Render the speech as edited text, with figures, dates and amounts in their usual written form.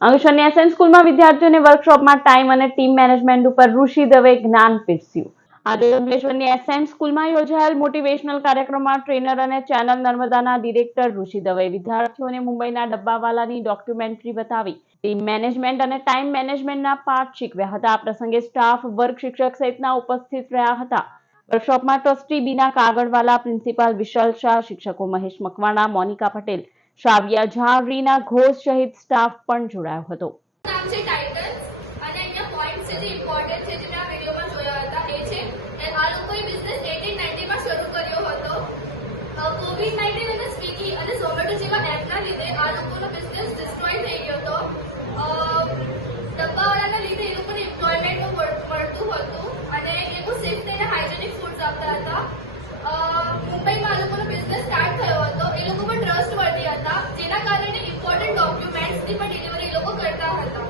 અંકલેશ્વરની SN સ્કૂલમાં વિદ્યાર્થીઓને વર્કશોપમાં ટાઈમ અને ટીમ મેનેજમેન્ટ ઉપર ઋષિ દવે જ્ઞાન પીરસ્યું. આજે અંકલેશ્વરની એસએન સ્કૂલમાં યોજાયેલ મોટિવેશનલ કાર્યક્રમમાં ટ્રેનર અને ચેનલ નર્મદાના ડિરેક્ટર ઋષિ દવે વિદ્યાર્થીઓને મુંબઈના ડબ્બાવાલાની ડોક્યુમેન્ટરી બતાવી ટીમ મેનેજમેન્ટ અને ટાઈમ મેનેજમેન્ટના પાઠ શીખવ્યા હતા. આ પ્રસંગે સ્ટાફ, વર્ગ શિક્ષક સહિતના ઉપસ્થિત રહ્યા હતા. વર્કશોપમાં ટ્રસ્ટી બીના કાગળવાલા, પ્રિન્સિપાલ વિશાલ શાહ, શિક્ષકો મહેશ મકવાણા, મોનિકા પટેલ, શાવિયા ઝા, રીના ઘોષ સહિત સ્ટાફ પણ જોડાયો હતો. નામ છે ટાઇટન્સ અને અહીંયા પોઈન્ટ્સ છે જે ઇમ્પોર્ટન્ટ છે જે મેં આ વિડિયોમાં જોયા હતા એ છે કે આ લોકોએ બિઝનેસ 1890 માં શરૂ કર્યો હતો. કોવિડ-19 અને સ્વિગી અને ઝોમેટો જેવા એપના લીધે આ લોકોનો બિઝનેસ ડિસ્ટ્રોય થઈ ગયો હતો. ડબ્બાવાળાના લીધે એ લોકોને એમ્પ્લોયમેન્ટ મળતું હતું અને એ બહુ સેફ અને હાઇજેનિક ફૂડ્સ આપતા હતા. મુંબઈમાં આ લોકોનો બિઝનેસ સ્ટાર્ટ થયો હતો. એ લોકો પણ ટ્રસ્ટવર્ધી હતા, જેના કારણે ઇમ્પોર્ટન્ટ ડોક્યુમેન્ટ્સની પણ ડિલિવરી એ લોકો કરતા હતા.